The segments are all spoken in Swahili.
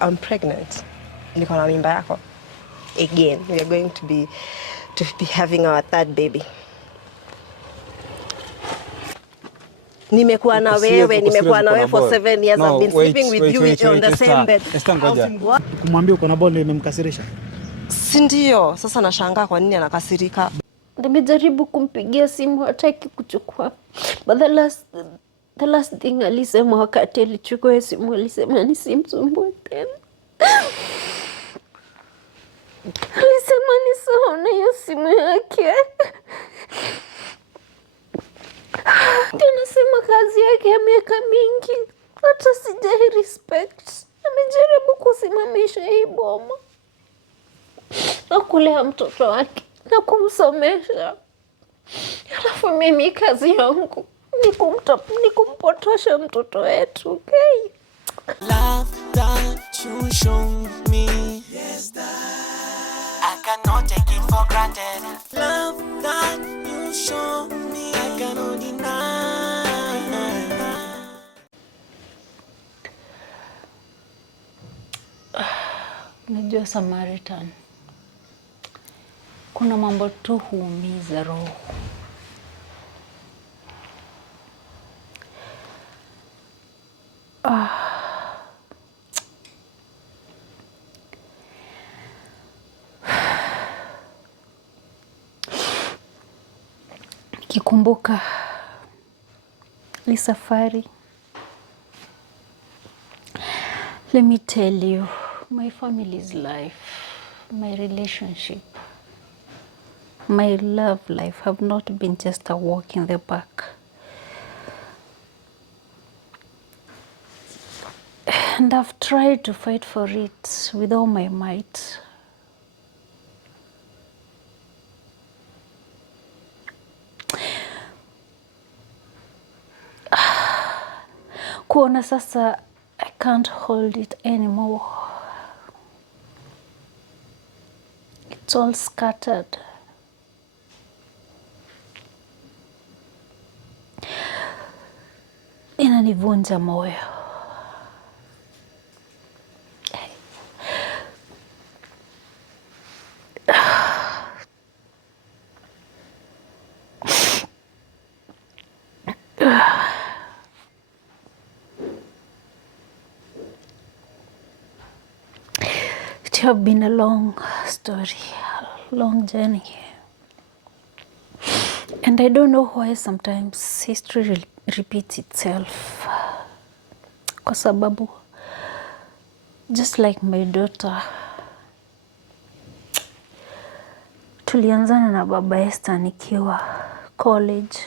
I'm pregnant. Niko na mimba yako. Again, we are going to be having our third baby. Nimekuwa na wewe for 7 years. I've been sleeping with you on the same bed. Esther, ngoja. Kumwambia uko na bonde imemkasirisha. Si ndio? Sasa nashangaa kwa nini anakasirika. Nimejaribu kumpigia simu hataki kuchukua. But the last thing alisema wakati alichukua simu alisema nisimsumbue tena. Alisema nisaone hiyo simu yake. Anasema kazi yake ya miaka mingi hata sijai respect. Amejaribu kusimamisha hii boma na kulea mtoto wake na kumsomesha. Alafu mimi kazi yangu ni kumpotosha mtoto wetu. Okay? Love that you show me, yes, that I cannot take it for granted. Love that you show me, I cannot deny. Najua Marital, kuna mambo tu huumiza roho. Kikumbuka ni safari. Let me tell you, my family's life, my relationship, my love life have not been just a walk in the park. And I've tried to fight for it with all my might. Kuona sasa, I can't hold it anymore. It's all scattered. Inanivunja moyo. It have been a long story, a long journey. And I don't know why sometimes history repeats itself. Kwa sababu, just like my daughter, tulianzana na baba Esther nikiwa college.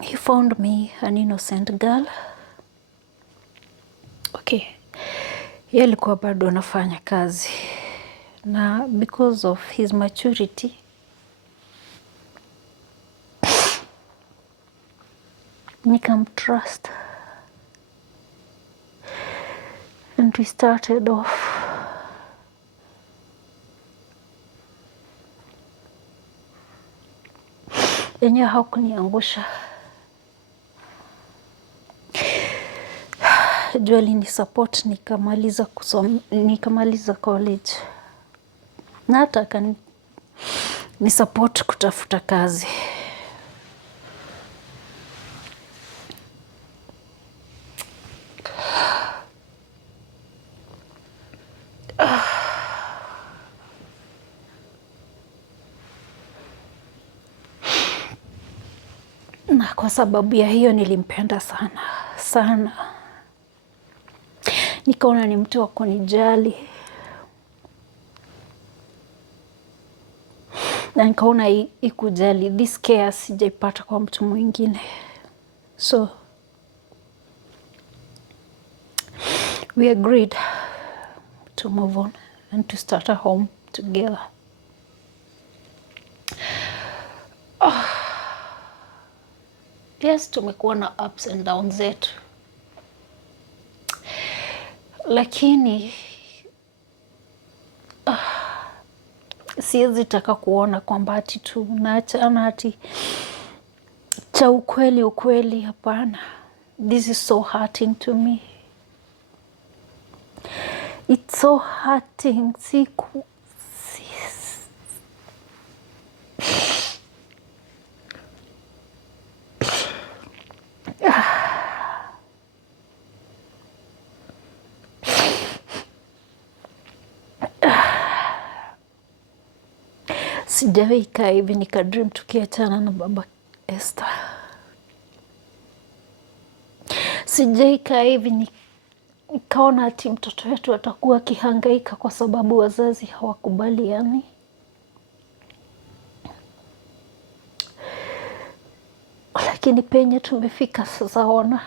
He found me an innocent girl. Okay, yeye alikuwa bado anafanya kazi. Na because of his maturity, nikamtrust. And we started off. Yenyewe hakuniangusha. Juu alinisupport nikamaliza college. Na hata akanisupport kutafuta kazi. Na kwa sababu ya hiyo nilimpenda sana, sana. Nikaona ni mtu wa kunijali. Na nikaona ikujali, this care sijaipata kwa mtu mwingine. So, we agreed to move on and to start a home together. Yes, tumekuwa na ups and downs zetu. Lakini siwezi taka kuona kwamba ati tu naachana ati cha ukweli, hapana. This is so hurting to me. It's so hurting. Sijawahi kaa hivi nikadream tukiachana na baba Esther. Sijawahi kaa hivi nikaona ati mtoto wetu atakuwa akihangaika kwa sababu wazazi hawakubaliani. Lakini penye tumefika sasa, ona,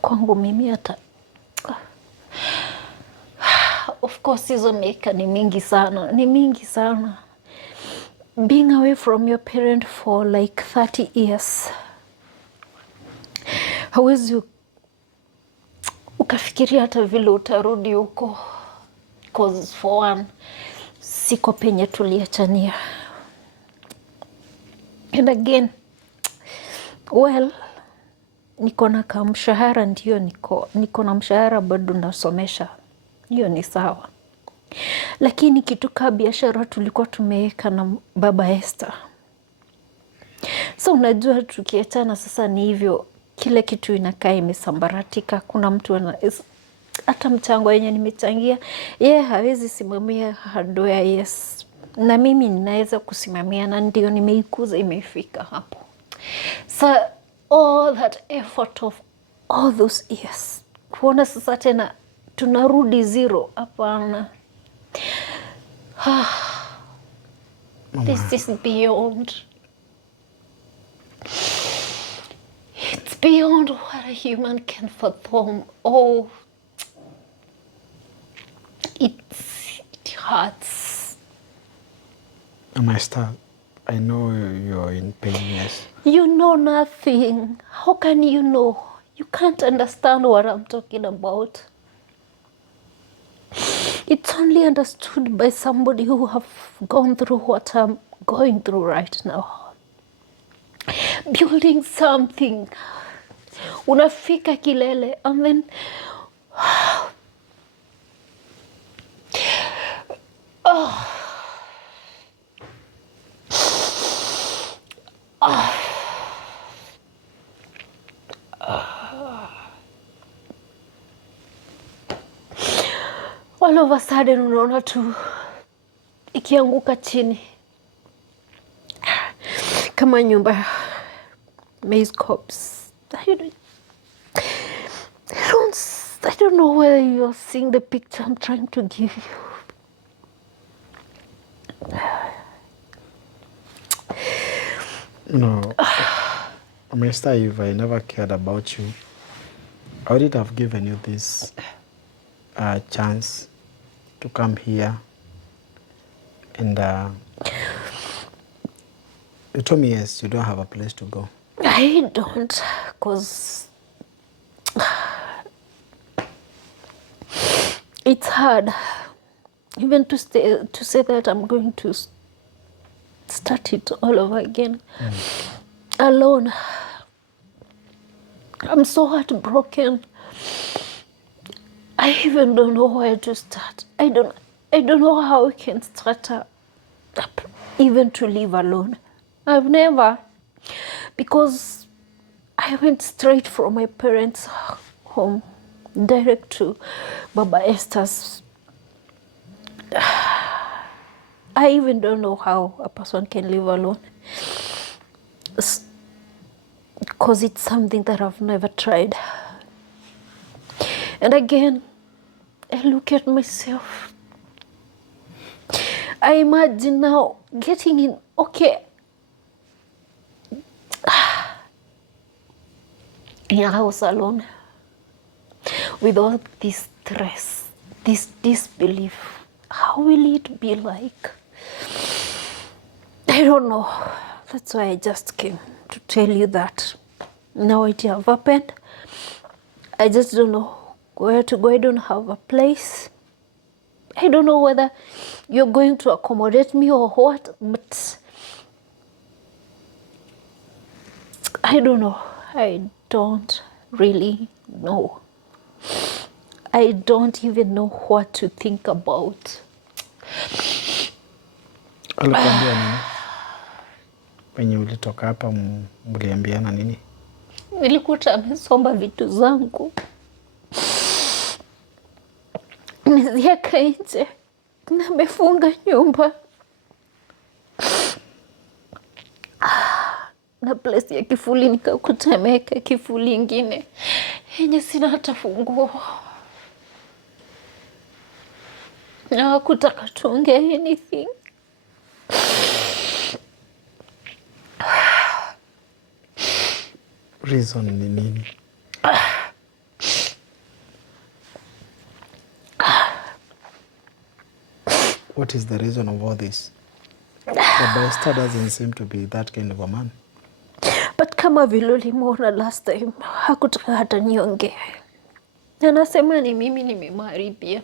kwangu mimi hata of course hizo miaka ni mingi sana, being away from your parent for like 30 years. Hawezi ukafikiria hata vile utarudi huko, cause for one, siko penye tuliachania. And again, well, niko na kamshahara, ndio niko na mshahara, bado nasomesha, hiyo ni sawa. Lakini kitu kaa biashara tulikuwa tumeweka na baba Esther. So unajua tukiachana sasa ni hivyo, kile kitu inakaa imesambaratika. Kuna mtu hata mchango yenye nimechangia, hawezi simamia hardware, yes. Na mimi ninaweza kusimamia, na ndio nimeikuza imefika hapo. So all that effort of all those years, kuona sasa tena tunarudi zero, hapana. This is beyond. It's beyond what a human can fathom. Oh, it hurts. Esther, I know you're in pain, yes. You know nothing. How can you know? You can't understand what I'm talking about. It's only understood by somebody who have gone through what I'm going through right now. Building something. Unafika kilele and then all of a sudden unaona tu ikianguka chini kama nyumba maize cobs. I don't know whether you're seeing the picture I'm trying to give you. No, Esther, if I never cared about you, I wouldn't have given you this chance to come here. And you told me, yes, you don't have a place to go. I don't, because it's hard even to say that I'm going to start it all over again alone. I'm so heartbroken. I even don't know where to start. I don't know how I can start up even to live alone. I've never, because I went straight from my parents' home direct to Baba Esther's. I even don't know how a person can live alone, because it's something that I've never tried. And again, I look at myself. I imagine now getting in, in a house alone with all this stress, this disbelief. How will it be like? I don't know. That's why I just came to tell you that now it have happened. I just don't know where to go. I don't have a place. I don't know whether you're going to accommodate me or what, but I don't know. I don't really know. I don't even know what to think about. Alikwambia nini? Penye ulitoka hapa mliambiana nini? Nilikuta amesomba vitu zangu, ameziweka nje na amefunga nyumba na place ya kifuli, nikakuta ameweka kifuli ingine yenye sina hata funguo, na hakutaka tuongee anything. Reason ni nini? What is the reason of all this? The Esther doesn't seem to be that kind of a man. But kama vile ulimwona last time, hakutaka hata niongee. Anasema ni mimi nimemharibia.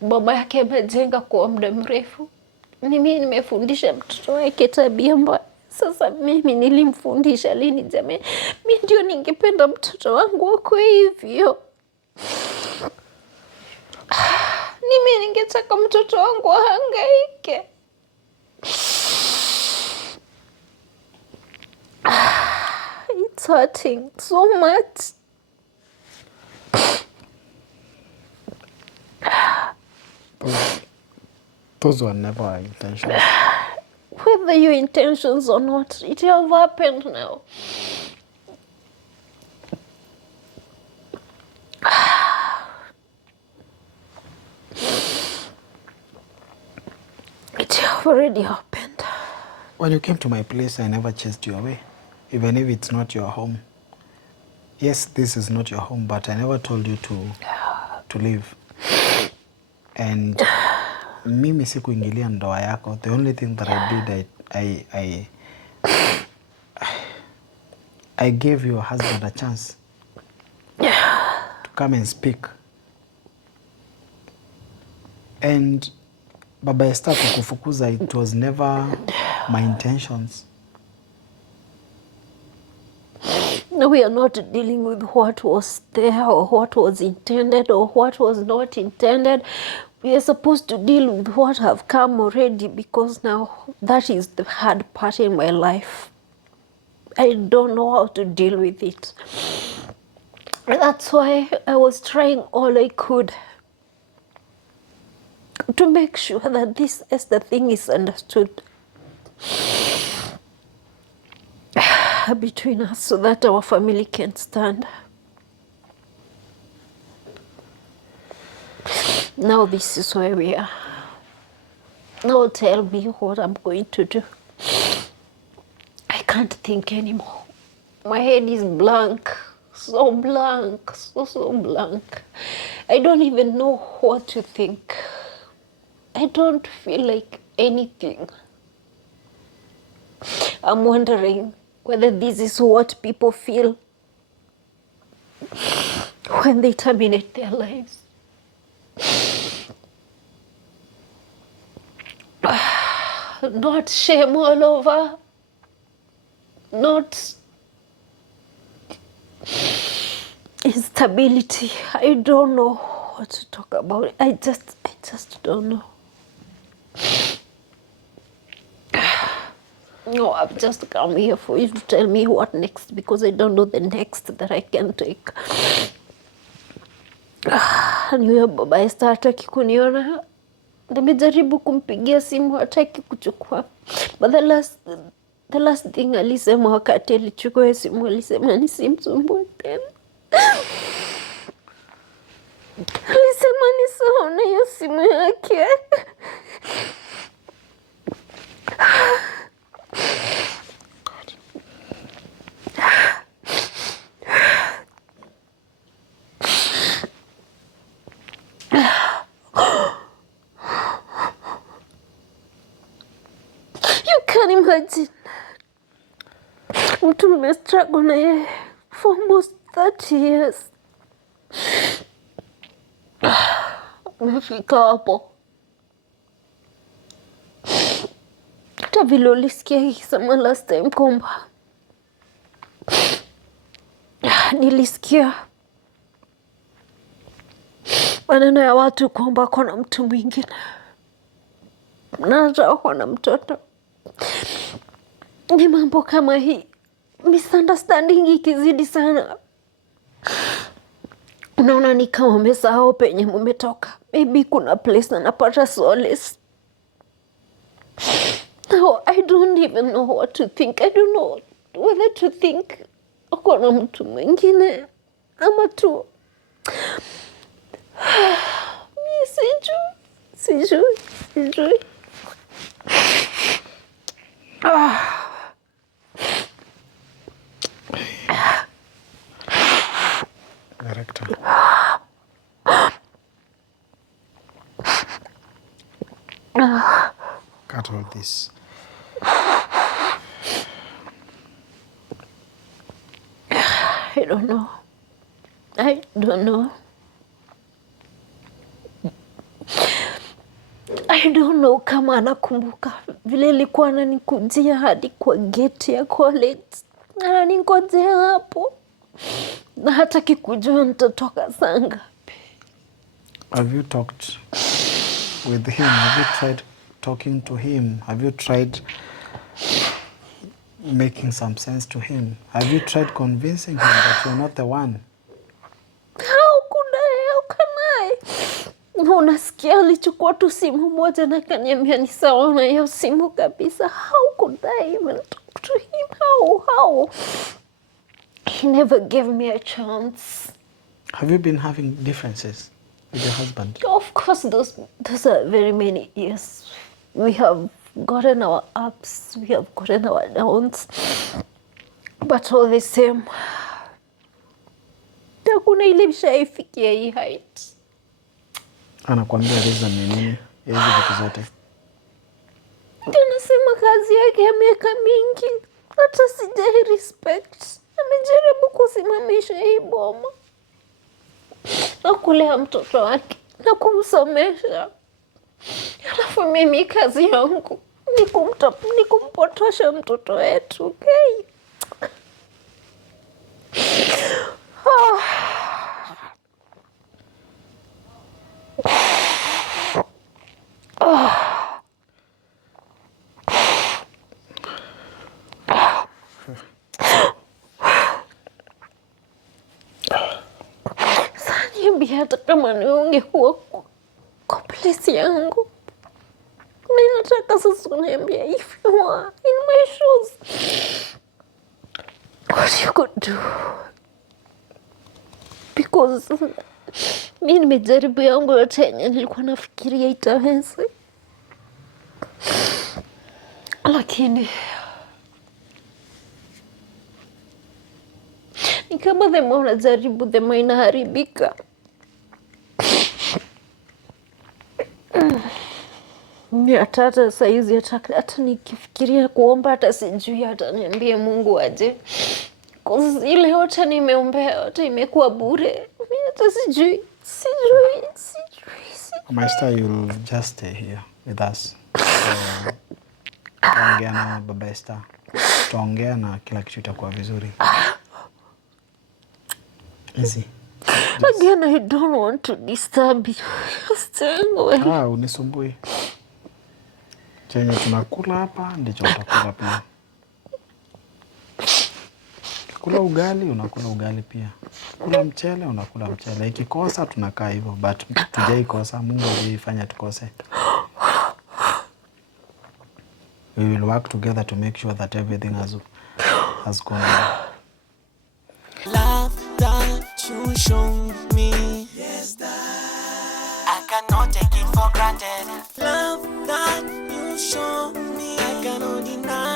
Baba yake amejenga kwa muda mrefu. Mimi nimefundisha mtoto wake tabia mbaya. Sasa mimi nilimfundisha lini jamani? Mimi ndio ningependa mtoto wangu akwe hivyo. Mimi ningetaka mtoto wangu ahangaike. It's hurting so much. Those were never our intentions. Whether your intentions or not, it have happened now. It have already happened. When you came to my place, I never chased you away, even if it's not your home. Yes, this is not your home, but I never told you to leave. And mimi sikuingilia ndoa yako. The only thing that I did, I gave your husband a chance to come and speak. And Baba Esther kukufukuza, it was never my intentions. No, we are not dealing with what was there or what was intended or what was not intended. We are supposed to deal with what have come already, because now that is the hard part in my life. I don't know how to deal with it. That's why I was trying all I could to make sure that this Esther thing is understood between us, so that our family can stand. Now this is where we are. Now tell me what I'm going to do. I can't think anymore. My head is blank. So blank. So blank. I don't even know what to think. I don't feel like anything. I'm wondering whether this is what people feel when they terminate their lives. Not shame all over. Not instability. I don't know what to talk about. I just don't know. No, I've just come here for you to tell me what next, because I don't know the next that I can take. Niwe Baba Esther hataki kuniona. Nimejaribu kumpigia simu, hataki kuchukua. But the last thing alisema wakati alichukua simu, alisema nisimsumbue tena. Alisema nisaone hiyo simu yake. You can imagine. Mtu nimestruggle na yeye for almost 30 years. Umefika hapo. Hata vile ulisikia ikisema last time kwamba nilisikia maneno ya watu kwamba kuna mtu mwingine na hata kuna mtoto. Ni mambo kama hii, misunderstanding ikizidi sana, unaona ni kama umesahau penye mumetoka. Maybe kuna place na napata solace. Now I don't even know what to think. I don't know whether to think kuna mtu mwingine ama tu sijui. Director. Cut all this. I don't know. I don't know kama anakumbuka vile ilikuwa ananikujia hadi kwa gate ya college. Ananingojea hapo. Na hataki kujua nitatoka saa ngapi. Have you talked with him? Have you tried talking to him? Have you tried making some sense to him? Have you tried convincing him that you're not the one? How can I? Unasikia alichukua tu simu moja na kaniambia ni sawa na hiyo simu kabisa. How could I even talk to him? How? He never gave me a chance. Have you been having differences with your husband? Of course, those are very many years. We have gotten our ups, we have gotten our downs, but all the same, hakuna ile mshaifikia hii height. Anakuambia reason ni nini? Hizi vitu zote. Anasema kazi yake ya miaka mingi, hata sijai respect. Amejaribu kusimamisha hii boma na kulea mtoto wake na kumsomesha. Alafu mimi kazi yangu ni kumpotosha mtoto wetu, okay? Saniambia hata kama ni ungekuwa kwa place yangu. Ninataka sasa uniambia if you are in my shoes, what you could do. Because mimi nimejaribu yangu yote yenye nilikuwa nafikiria itaweza. Lakini ni kama the more unajaribu the more inaharibika. Hata saizi hata nikifikiria kuomba hata sijui hata niambie Mungu aje. Ile yote nimeombea yote imekuwa bure. Mimi hata sijui. My Esther, you'll just stay here with us. Tuongea na baba Esther. Tuongea na kila kitu itakuwa vizuri. Easy. Again, I don't want to disturb you. Unisumbui. Chenye tunakula hapa ndicho utakula pia. Kula ugali unakula ugali pia. Kula mchele unakula mchele. Ikikosa tunakaa hivyo, but tujaikosa. Mungu alifanya tukose. We will work together to make sure that everything has gone well. Love that you show me, yes, that I cannot take it for granted. Love that you show me, I cannot deny.